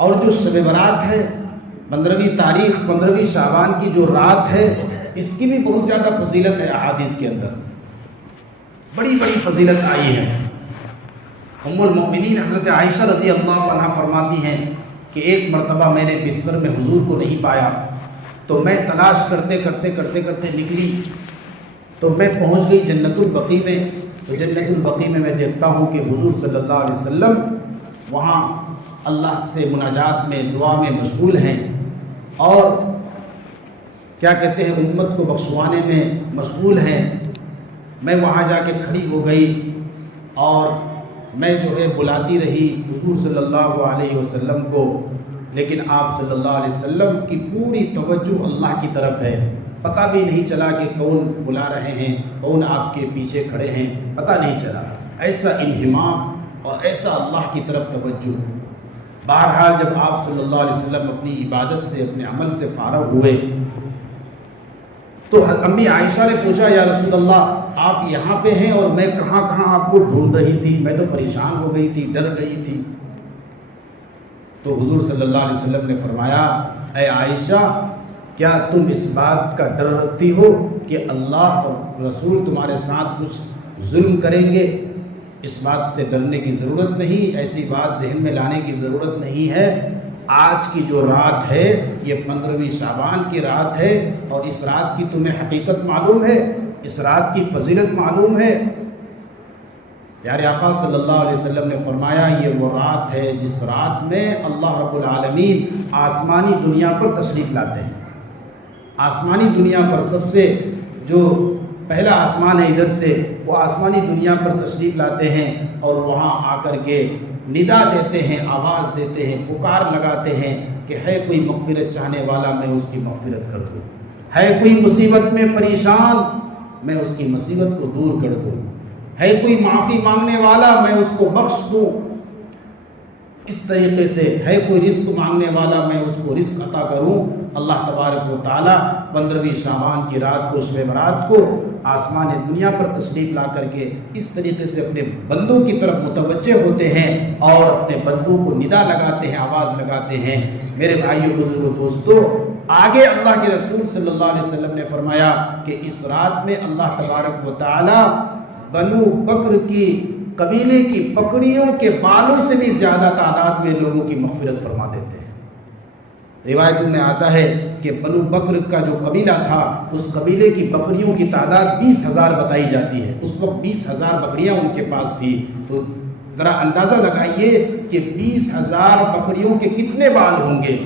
اور جو شب برات ہے 15ویں تاریخ 15ویں شعبان کی جو رات ہے، اس کی بھی بہت زیادہ فضیلت ہے۔ احادیث کے اندر بڑی بڑی فضیلت آئی ہے۔ ام المؤمنین حضرت عائشہ رضی اللہ عنہا فرماتی ہیں کہ ایک مرتبہ میں نے بستر میں حضور کو نہیں پایا، تو میں تلاش کرتے کرتے کرتے کرتے نکلی، تو میں پہنچ گئی جنت البقیع میں۔ تو جنت البقیع میں دیکھتا ہوں کہ حضور صلی اللہ علیہ وسلم وہاں اللہ سے مناجات میں، دعا میں مشغول ہیں، اور کیا کہتے ہیں امت کو بخشوانے میں مشغول ہیں۔ میں وہاں جا کے کھڑی ہو گئی اور میں جو ہے بلاتی رہی حضور صلی اللہ علیہ وسلم کو، لیکن آپ صلی اللہ علیہ وسلم کی پوری توجہ اللہ کی طرف ہے۔ پتہ بھی نہیں چلا کہ کون بلا رہے ہیں، کون آپ کے پیچھے کھڑے ہیں، پتہ نہیں چلا۔ ایسا انہمام اور ایسا اللہ کی طرف توجہ۔ بہرحال جب آپ صلی اللہ علیہ وسلم اپنی عبادت سے، اپنے عمل سے فارغ ہوئے، تو امی عائشہ نے پوچھا یا رسول اللہ آپ یہاں پہ ہیں اور میں کہاں کہاں آپ کو ڈھونڈ رہی تھی، میں تو پریشان ہو گئی تھی، ڈر گئی تھی۔ تو حضور صلی اللہ علیہ وسلم نے فرمایا اے عائشہ، کیا تم اس بات کا ڈر رکھتی ہو کہ اللہ اور رسول تمہارے ساتھ کچھ ظلم کریں گے؟ اس بات سے ڈرنے کی ضرورت نہیں، ایسی بات ذہن میں لانے کی ضرورت نہیں ہے۔ آج کی جو رات ہے یہ 15ویں شعبان کی رات ہے، اور اس رات کی تمہیں حقیقت معلوم ہے، اس رات کی فضیلت معلوم ہے۔ پیارے آقا صلی اللہ علیہ وسلم نے فرمایا یہ وہ رات ہے جس رات میں اللہ رب العالمین آسمانی دنیا پر تشریف لاتے ہیں۔ آسمانی دنیا پر سب سے جو پہلا آسمان ہے ادھر سے، وہ آسمانی دنیا پر تشریف لاتے ہیں، اور وہاں آ کر کے ندا دیتے ہیں، آواز دیتے ہیں، پکار لگاتے ہیں کہ ہے کوئی مغفرت چاہنے والا میں اس کی مغفرت کر دوں، ہے کوئی مصیبت میں پریشان میں اس کی مصیبت کو دور کر دوں، ہے کوئی معافی مانگنے والا میں اس کو بخش دوں۔ اس طریقے سے ہے کوئی رزق مانگنے والا میں اس کو رزق عطا کروں۔ اللہ تبارک و تعالیٰ 15ویں شعبان کی رات کو، شب برات کو آسمان دنیا پر تشریف لا کر کے اس طریقے سے اپنے بندوں کی طرف متوجہ ہوتے ہیں اور اپنے بندوں کو ندا لگاتے ہیں، آواز لگاتے ہیں۔ میرے بھائیوں، بزرگوں، دوستو، آگے اللہ کے رسول صلی اللہ علیہ وسلم نے فرمایا کہ اس رات میں اللہ تبارک و تعالیٰ بنو بکر کی قبیلے کی بکریوں کے بالوں سے بھی زیادہ تعداد میں لوگوں کی مغفرت فرما دیتے ہیں۔ روایتوں میں آتا ہے کہ بنو بکر کا جو قبیلہ تھا، اس قبیلے کی بکریوں کی تعداد 20,000 بتائی جاتی ہے۔ اس وقت 20,000 بکریاں ان کے پاس تھی، تو ذرا اندازہ لگائیے کہ 20,000 بکریوں کے کتنے بال ہوں گے،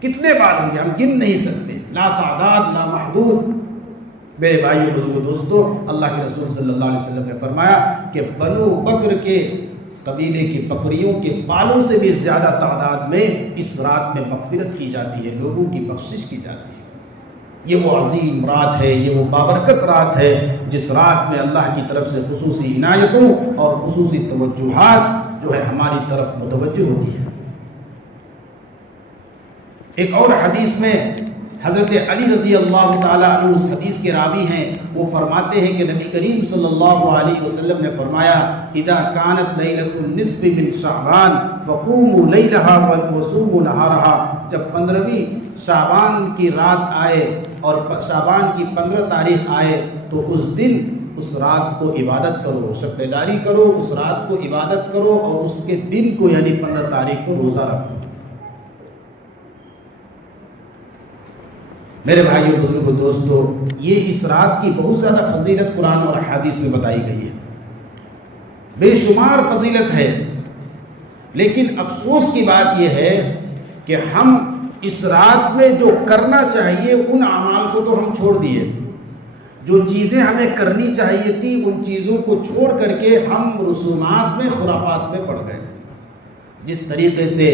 کتنے بال ہوں گے، ہم گن نہیں سکتے، لا تعداد لا محدود۔ میرے بھائیوں، بزرگوں، دوستو، اللہ کے رسول صلی اللہ علیہ وسلم نے فرمایا کہ بنو بکر کے قبیلے کی بکریوں کے بالوں سے بھی زیادہ تعداد میں اس رات میں مغفرت کی جاتی ہے، لوگوں کی بخشش کی جاتی ہے۔ یہ وہ عظیم رات ہے، یہ وہ بابرکت رات ہے جس رات میں اللہ کی طرف سے خصوصی عنایتوں اور خصوصی توجہات جو ہے ہماری طرف متوجہ ہوتی ہے۔ ایک اور حدیث میں حضرت علی رضی اللہ تعالیٰ عنہ اس حدیث کے راوی ہیں، وہ فرماتے ہیں کہ نبی کریم صلی اللہ علیہ وسلم نے فرمایا اذا كانت ليلة النصف من شعبان فقوموا ليلها وصوموا نهارها۔ جب 15ویں شعبان کی رات آئے اور شعبان کی 15 تاریخ آئے تو اس دن اس رات کو عبادت کرو، شب بیداری کرو، اس رات کو عبادت کرو، اور اس کے دن کو یعنی 15 تاریخ کو روزہ رکھو۔ میرے بھائیوں، بزرگوں، دوستو، یہ اس رات کی بہت زیادہ فضیلت قرآن اور احادیث میں بتائی گئی ہے، بے شمار فضیلت ہے۔ لیکن افسوس کی بات یہ ہے کہ ہم اس رات میں جو کرنا چاہیے ان اعمال کو تو ہم چھوڑ دیے، جو چیزیں ہمیں کرنی چاہیے تھی ان چیزوں کو چھوڑ کر کے ہم رسومات میں، خرافات میں پڑ گئے۔ جس طریقے سے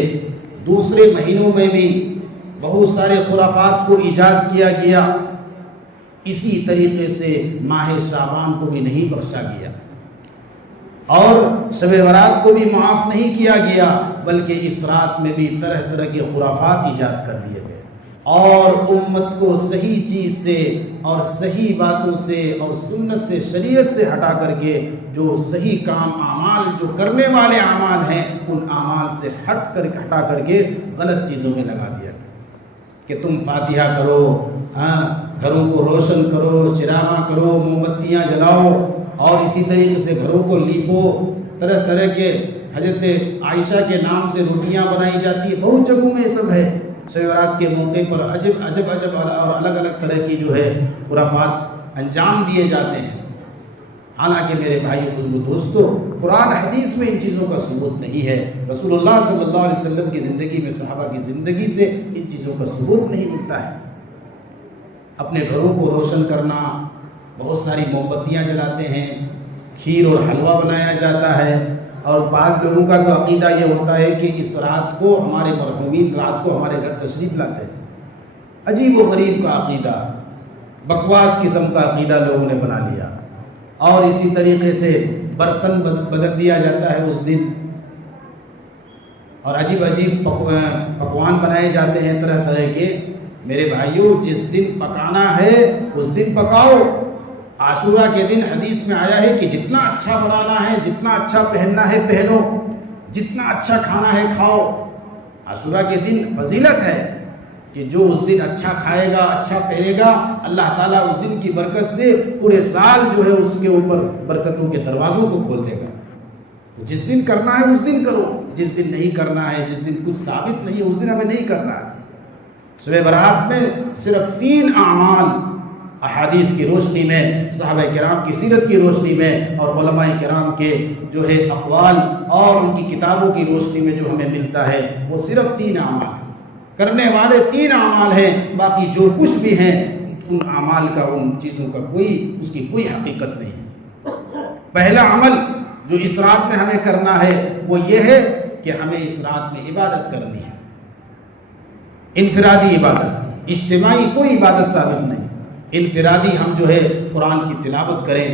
دوسرے مہینوں میں بھی بہت سارے خرافات کو ایجاد کیا گیا، اسی طریقے سے ماہ شعبان کو بھی نہیں بخشا گیا، اور شب برات کو بھی معاف نہیں کیا گیا، بلکہ اس رات میں بھی طرح طرح کے خرافات ایجاد کر دیے گئے، اور امت کو صحیح چیز سے اور صحیح باتوں سے اور سنت سے شریعت سے ہٹا کر کے جو صحیح کام اعمال جو کرنے والے اعمال ہیں ان اعمال سے ہٹا کر کے غلط چیزوں میں لگا دیا کہ تم فاتحہ کرو، گھروں کو روشن کرو، چراغاں کرو، موم بتیاں جلاؤ اور اسی طریقے سے گھروں کو لیپو، طرح طرح کے حضرت عائشہ کے نام سے روٹیاں بنائی جاتی ہیں، بہت جگہوں میں یہ سب ہے۔ شب برات کے موقع پر عجب اور الگ الگ طرح کی جو ہے خرافات انجام دیے جاتے ہیں۔ حالانکہ میرے بھائیو بزرگو دوستو، قرآن حدیث میں ان چیزوں کا ثبوت نہیں ہے۔ رسول اللہ صلی اللہ علیہ وسلم کی زندگی میں، صحابہ کی زندگی سے ان چیزوں کا ثبوت نہیں ملتا ہے۔ اپنے گھروں کو روشن کرنا، بہت ساری موم بتیاں جلاتے ہیں، کھیر اور حلوہ بنایا جاتا ہے، اور بعض لوگوں کا تو عقیدہ یہ ہوتا ہے کہ اس رات کو ہمارے مرحومین رات کو ہمارے گھر تشریف لاتے ہیں۔ عجیب و غریب کا عقیدہ، بکواس قسم کا عقیدہ لوگوں نے بنا لیا، اور اسی طریقے سے برتن بدل دیا جاتا ہے اس دن، اور عجیب پکوان بنائے جاتے ہیں طرح طرح کے۔ میرے بھائیوں، جس دن پکانا ہے اس دن پکاؤ۔ عاشورہ کے دن حدیث میں آیا ہے کہ جتنا اچھا بنانا ہے، جتنا اچھا پہننا ہے پہنو، جتنا اچھا کھانا ہے کھاؤ۔ عاشورہ کے دن فضیلت ہے کہ جو اس دن اچھا کھائے گا، اچھا پہنے گا، اللہ تعالیٰ اس دن کی برکت سے پورے سال جو ہے اس کے اوپر برکتوں کے دروازوں کو کھول دے گا۔ تو جس دن کرنا ہے اس دن کرو، جس دن نہیں کرنا ہے، جس دن کچھ ثابت نہیں ہے اس دن ہمیں نہیں کرنا ہے۔ شب برات میں صرف 3 اعمال احادیث کی روشنی میں، صحابہ کرام کی سیرت کی روشنی میں، اور علماء کرام کے جو ہے اقوال اور ان کی کتابوں کی روشنی میں جو ہمیں ملتا ہے وہ صرف 3 اعمال ہیں۔ کرنے والے 3 اعمال ہیں، باقی جو کچھ بھی ہیں ان اعمال کا، ان چیزوں کا اس کی کوئی حقیقت نہیں ہے۔ پہلا عمل جو اس رات میں ہمیں کرنا ہے وہ یہ ہے کہ ہمیں اس رات میں عبادت کرنی ہے، انفرادی عبادت، اجتماعی کوئی عبادت ثابت نہیں۔ انفرادی ہم جو ہے قرآن کی تلاوت کریں،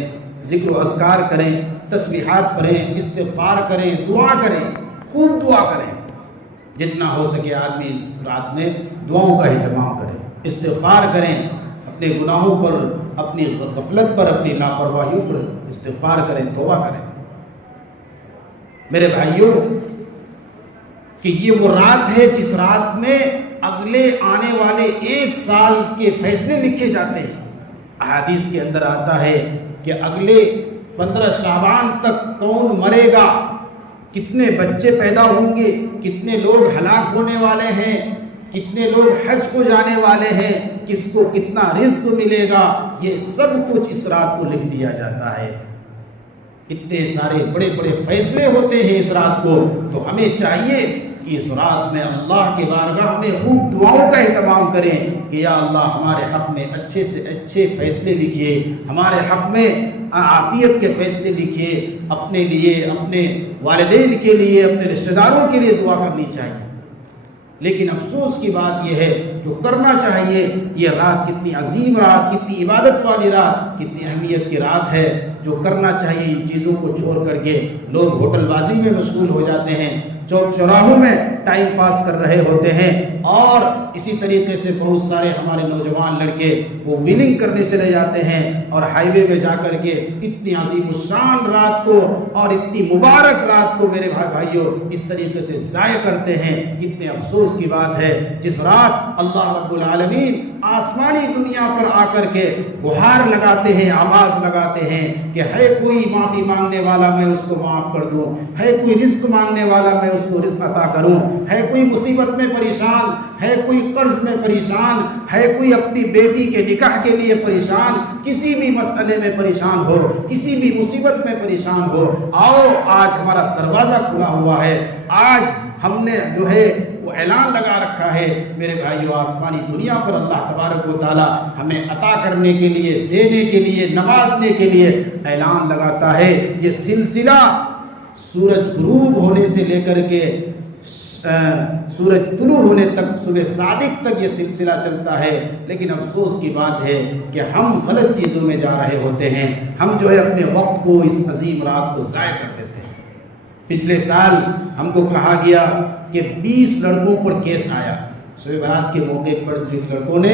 ذکر و اذکار کریں، تسبیحات پڑھیں، استغفار کریں، دعا کریں، خوب دعا کریں۔ جتنا ہو سکے آدمی اس رات میں دعاؤں کا اہتمام کرے، استغفار کریں، اپنے گناہوں پر، اپنی غفلت پر، اپنی لاپرواہیوں پر استغفار کریں، توبہ کریں۔ میرے بھائیوں، کہ یہ وہ رات ہے جس رات میں اگلے آنے والے 1 سال کے فیصلے لکھے جاتے ہیں۔ احادیث کے اندر آتا ہے کہ اگلے 15 شعبان تک کون مرے گا، کتنے بچے پیدا ہوں گے، کتنے لوگ ہلاک ہونے والے ہیں، کتنے لوگ حج کو جانے والے ہیں، کس کو کتنا رزق ملے گا، یہ سب کچھ اس رات کو لکھ دیا جاتا ہے۔ اتنے سارے بڑے بڑے فیصلے ہوتے ہیں اس رات کو، تو ہمیں چاہیے کہ اس رات میں اللہ کے بارگاہ میں خوب دعاؤں کا اہتمام کریں کہ یا اللہ ہمارے حق میں اچھے سے اچھے فیصلے لکھیے، ہمارے حق میں عافیت کے فیصلے لکھیے، اپنے لیے، اپنے والدین کے لیے، اپنے رشتہ داروں کے لیے دعا کرنی چاہیے۔ لیکن افسوس کی بات یہ ہے، جو کرنا چاہیے، یہ رات کتنی عظیم رات، کتنی عبادت والی رات، کتنی اہمیت کی رات ہے، جو کرنا چاہیے ان چیزوں کو چھوڑ کر کے لوگ ہوٹل بازی میں مشغول ہو جاتے ہیں، چوک چوراہوں میں ٹائم پاس کر رہے ہوتے ہیں، اور اسی طریقے سے بہت سارے ہمارے نوجوان لڑکے وہ ویلنگ کرنے چلے جاتے ہیں، اور ہائی وے میں جا کر کے اتنی عظیم الشان رات کو اور اتنی مبارک رات کو میرے بھائیوں اس طریقے سے ضائع کرتے ہیں۔ کتنے افسوس کی بات ہے، جس رات اللہ رب العالمین آسمانی دنیا پر آ کر کے گہار لگاتے ہیں، آواز لگاتے ہیں کہ ہے کوئی معافی مانگنے والا میں اس کو معاف کر دوں، ہے کوئی رزق مانگنے والا میں اس کو رزق عطا کروں، ہے کوئی مصیبت میں پریشان، ہے کوئی قرض میں پریشان، ہے کوئی اپنی بیٹی کے نکاح کے لیے پریشان، کسی بھی مسئلے میں پریشان ہو، کسی بھی مصیبت میں پریشان ہو، آؤ آج ہمارا دروازہ کھلا ہوا ہے۔ آج ہم نے جو ہے وہ اعلان لگا رکھا ہے میرے بھائیو، آسمانی دنیا پر اللہ تبارک و تعالی ہمیں عطا کرنے کے لیے، دینے کے لیے، نوازنے کے لیے اعلان لگاتا ہے۔ یہ سلسلہ سورج غروب ہونے سے لے کر کے سورج طلوع ہونے تک، صبح صادق تک یہ سلسلہ چلتا ہے، لیکن افسوس کی بات ہے کہ ہم غلط چیزوں میں جا رہے ہوتے ہیں، ہم جو ہے اپنے وقت کو اس عظیم رات کو ضائع کر دیتے ہیں۔ پچھلے سال ہم کو کہا گیا کہ 20 لڑکوں پر کیس آیا، شب برات کے موقع پر جن لڑکوں نے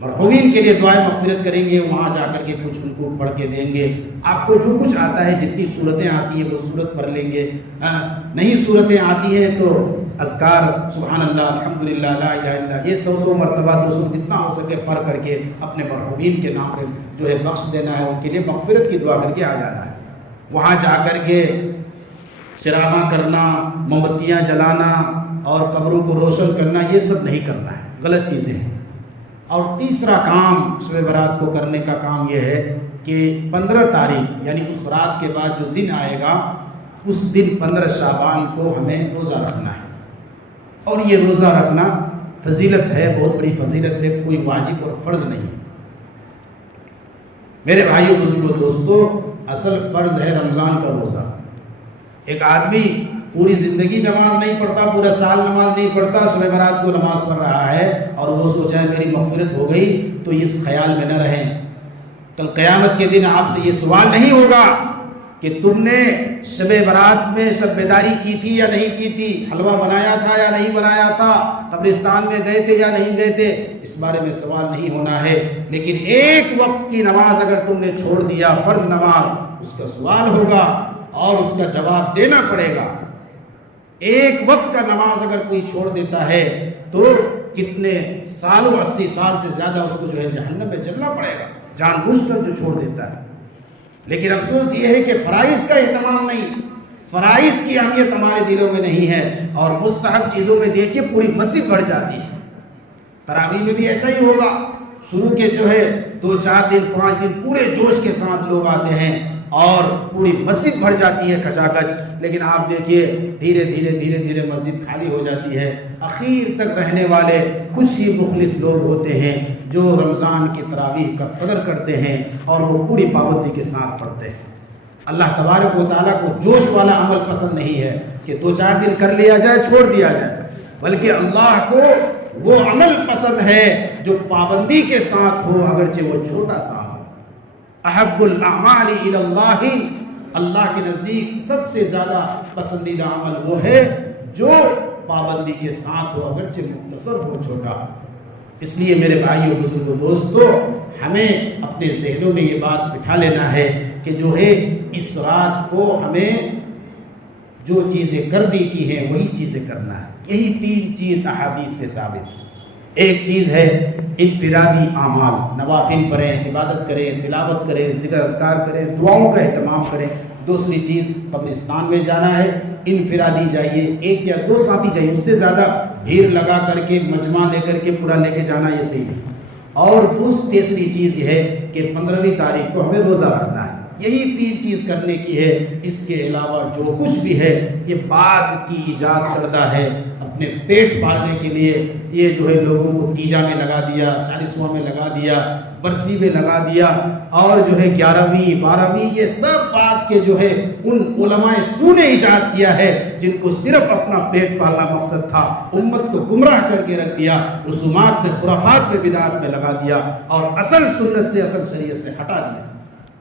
مرحومین کے لیے دعائیں مغفرت کریں گے، وہاں جا کر کے کچھ ان کو پڑھ کے دیں گے. آپ کو جو کچھ آتا ہے، جتنی صورتیں آتی ہیں وہ صورت پڑھ لیں گے. نہیں صورتیں آتی ہیں تو اذکار سبحان اللہ الحمدللہ لا الہ الا اللہ یہ 100 مرتبہ 200 جتنا ہو سکے پڑھ کر کے اپنے مرحومین کے نام پہ جو ہے بخش دینا ہے، ان کے لیے مغفرت کی دعا کر کے آ جانا ہے. وہاں جا کر کے چراغاں کرنا، موم بتیاں جلانا اور قبروں کو روشن کرنا، یہ سب نہیں کرنا ہے، غلط چیزیں ہیں. اور تیسرا کام شب برات کو کرنے کا کام یہ ہے کہ 15 تاریخ یعنی اس رات کے بعد جو دن آئے گا، اس دن 15 شعبان کو ہمیں روزہ رکھنا ہے. اور یہ روزہ رکھنا فضیلت ہے، بہت بڑی فضیلت ہے، کوئی واجب اور فرض نہیں. میرے بھائیوں بزرگوں دوستو، اصل فرض ہے رمضان کا روزہ. ایک آدمی پوری زندگی نماز نہیں پڑھتا، پورا سال نماز نہیں پڑھتا، شب برات کو نماز پڑھ رہا ہے اور وہ سوچا ہے میری مغفرت ہو گئی، تو اس خیال میں نہ رہیں. کل قیامت کے دن آپ سے یہ سوال نہیں ہوگا کہ تم نے شب برات میں شب بیداری کی تھی یا نہیں کی تھی، حلوہ بنایا تھا یا نہیں بنایا تھا، قبرستان میں گئے تھے یا نہیں گئے تھے. اس بارے میں سوال نہیں ہونا ہے. لیکن ایک وقت کی نماز اگر تم نے چھوڑ دیا، فرض نماز، اس کا سوال ہوگا اور اس کا جواب دینا پڑے گا. ایک وقت کا نماز اگر کوئی چھوڑ دیتا ہے تو کتنے سالوں، 80 سال سے زیادہ اس کو جو ہے جہنم میں جلنا پڑے گا، جان بوجھ کر جو چھوڑ دیتا ہے. لیکن افسوس یہ ہے کہ فرائض کا اہتمام نہیں، فرائض کی اہمیت ہمارے دلوں میں نہیں ہے، اور مستحب چیزوں میں دیکھ کے پوری مسجد بڑھ جاتی ہے. تراویح میں بھی ایسا ہی ہوگا، شروع کے جو ہے 2-4 دن 5 دن پورے جوش کے ساتھ لوگ آتے ہیں اور پوری مسجد بھر جاتی ہے کچاکچ. لیکن آپ دیکھیے دھیرے دھیرے مسجد خالی ہو جاتی ہے. اخیر تک رہنے والے کچھ ہی مخلص لوگ ہوتے ہیں جو رمضان کی تراویح کا قدر کرتے ہیں اور وہ پوری پابندی کے ساتھ پڑھتے ہیں. اللہ تبارک و تعالیٰ کو جوش والا عمل پسند نہیں ہے کہ 2-4 دن کر لیا جائے چھوڑ دیا جائے، بلکہ اللہ کو وہ عمل پسند ہے جو پابندی کے ساتھ ہو، اگرچہ وہ چھوٹا سا ہو. احب الاعمال الی اللہ، اللہ کے نزدیک سب سے زیادہ پسندیدہ عمل وہ ہے جو پابندی کے ساتھ ہو، اگرچہ مختصر ہو، چھوٹا. اس لیے میرے بھائیوں بزرگوں دوستو، ہمیں اپنے ذہنوں میں یہ بات بٹھا لینا ہے کہ جو ہے اس رات کو ہمیں جو چیزیں کر دی کی ہیں وہی چیزیں کرنا ہے. یہی 3 چیز احادیث سے ثابت ہے. ایک چیز ہے انفرادی اعمال، نوافل پڑھیں، عبادت کریں، تلاوت کریں، ذکر اذکار کریں، دعاؤں کا اہتمام کریں. دوسری چیز قبرستان میں جانا ہے، انفرادی جائیے، 1 یا 2 ساتھی جائیے، اس سے زیادہ بھیڑ لگا کر کے مجمع لے کر کے پورا لے کے جانا یہ صحیح نہیں. اور تیسری چیز یہ ہے کہ 15ویں تاریخ کو ہمیں روزہ رکھنا ہے. یہی 3 چیز کرنے کی ہے. اس کے علاوہ جو کچھ بھی ہے یہ بعد کی ایجاد کردہ ہے. اپنے پیٹ پالنے کے لیے یہ جو ہے لوگوں کو تیجا میں لگا دیا، 40واں میں لگا دیا، برسی میں لگا دیا، اور جو ہے 11ویں 12ویں، یہ سب بات کے جو ہے ان علماء سو نے ایجاد کیا ہے جن کو صرف اپنا پیٹ پالنا مقصد تھا. امت کو گمراہ کر کے رکھ دیا، رسومات میں، خرافات میں، بدعات میں لگا دیا اور اصل سنت سے، اصل شریعت سے ہٹا دیا.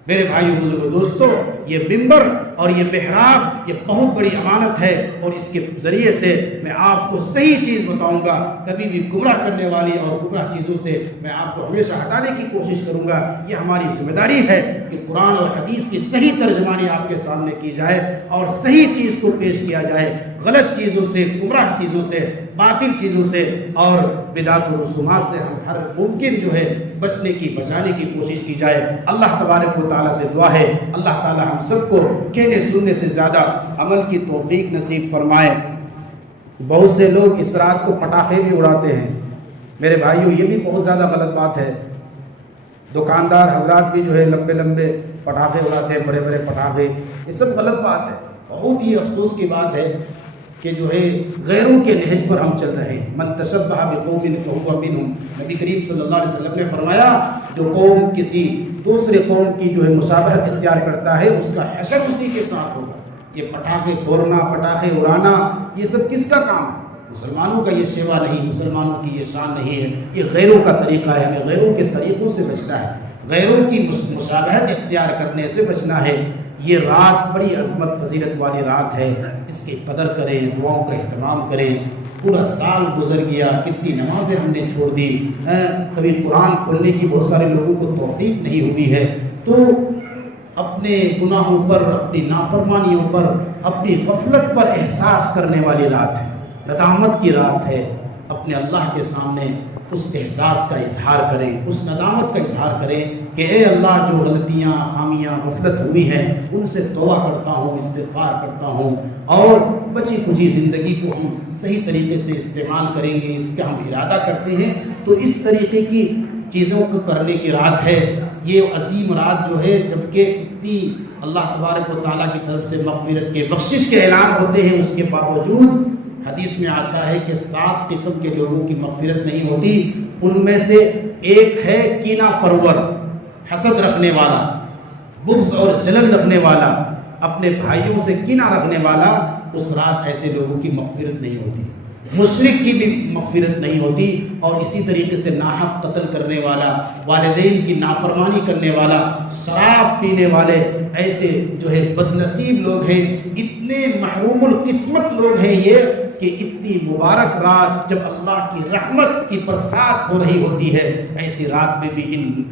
میرے بھائیو بزرگو دوستو، یہ منبر اور یہ محراب یہ بہت بڑی امانت ہے، اور اس کے ذریعے سے میں آپ کو صحیح چیز بتاؤں گا. کبھی بھی گمراہ کرنے والی اور گمراہ چیزوں سے میں آپ کو ہمیشہ ہٹانے کی کوشش کروں گا. یہ ہماری ذمہ داری ہے کہ قرآن اور حدیث کی صحیح ترجمانی آپ کے سامنے کی جائے اور صحیح چیز کو پیش کیا جائے. غلط چیزوں سے، گمراہ چیزوں سے، باطل چیزوں سے اور بدعت و رسومات سے ہم ہر ممکن جو ہے بچنے کی، بچانے کی کوشش کی جائے. اللہ تبارک و تعالیٰ سے دعا ہے اللہ تعالیٰ ہم سب کو کہنے سننے سے زیادہ عمل کی توفیق نصیب فرمائے. بہت سے لوگ اس رات کو پٹاخے بھی اڑاتے ہیں. میرے بھائیوں یہ بھی بہت زیادہ غلط بات ہے. دکاندار حضرات بھی جو ہے لمبے لمبے پٹاخے اڑاتے ہیں، بڑے بڑے پٹاخے، یہ سب غلط بات ہے. بہت ہی افسوس کی بات ہے کہ جو ہے غیروں کے نہج پر ہم چل رہے ہیں. من تشبہ بقوم فہو منہم، نبی کریم صلی اللہ علیہ وسلم نے فرمایا جو قوم کسی دوسرے قوم کی جو ہے مشابہت اختیار کرتا ہے اس کا حشر اسی کے ساتھ ہوگا. یہ پٹاخے پھوڑنا، پٹاخے اڑانا، یہ سب کس کا کام ہے؟ مسلمانوں کا یہ سیوا نہیں، مسلمانوں کی یہ شان نہیں ہے. یہ غیروں کا طریقہ ہے. ہمیں غیروں کے طریقوں سے بچنا ہے، غیروں کی مشابہت اختیار کرنے سے بچنا ہے. یہ رات بڑی عظمت فضیلت والی رات ہے، اس کی قدر کریں، دعاؤں کا اہتمام کریں. پورا سال گزر گیا، کتنی نمازیں ہم نے چھوڑ دی، کبھی قرآن کھولنے کی بہت سارے لوگوں کو توفیق نہیں ہوئی ہے۔ تو اپنے گناہوں پر، اپنی نافرمانیوں پر، اپنی غفلت پر احساس کرنے والی رات ہے، ندامت کی رات ہے۔ اپنے اللہ کے سامنے اس احساس کا اظہار کریں، اس ندامت کا اظہار کریں کہ اے اللہ، جو غلطیاں، خامیاں، غفلت ہوئی ہیں ان سے توبہ کرتا ہوں، استغفار کرتا ہوں، اور بچی کچی زندگی کو ہم صحیح طریقے سے استعمال کریں گے، اس کا ہم ارادہ کرتے ہیں۔ تو اس طریقے کی چیزوں کو کرنے کی رات ہے یہ عظیم رات جو ہے، جبکہ اتنی اللہ تبارک و تعالیٰ کی طرف سے مغفرت کے، بخشش کے اعلان ہوتے ہیں، اس کے باوجود حدیث میں آتا ہے کہ 7 قسم کے لوگوں کی مغفرت نہیں ہوتی۔ ان میں سے ایک ہے کینہ پرور، حسد رکھنے والا، بغض اور جلن رکھنے والا، اپنے بھائیوں سے کینہ رکھنے والا۔ اس رات ایسے لوگوں کی مغفرت نہیں ہوتی، مشرک کی بھی مغفرت نہیں ہوتی، اور اسی طریقے سے ناحق قتل کرنے والا، والدین کی نافرمانی کرنے والا، شراب پینے والے، ایسے جو ہے بد نصیب لوگ ہیں، اتنے محروم القسمت لوگ ہیں یہ، کہ اتنی مبارک رات جب اللہ کی رحمت کی برسات ہو رہی ہوتی ہے، ایسی رات میں بھی ان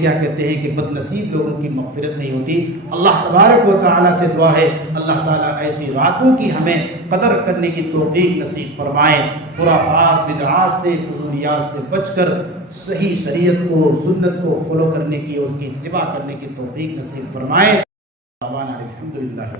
کیا کہتے ہیں کہ بد نصیب لوگوں کی مغفرت نہیں ہوتی۔ اللہ تبارک و تعالیٰ سے دعا ہے اللہ تعالیٰ ایسی راتوں کی ہمیں قدر کرنے کی توفیق نصیب فرمائے، خرافات، بدعات سے، فضولیات سے بچ کر صحیح شریعت کو، سنت کو فالو کرنے کی، اس کی اتباع کرنے کی توفیق نصیب فرمائے۔ الحمدللہ۔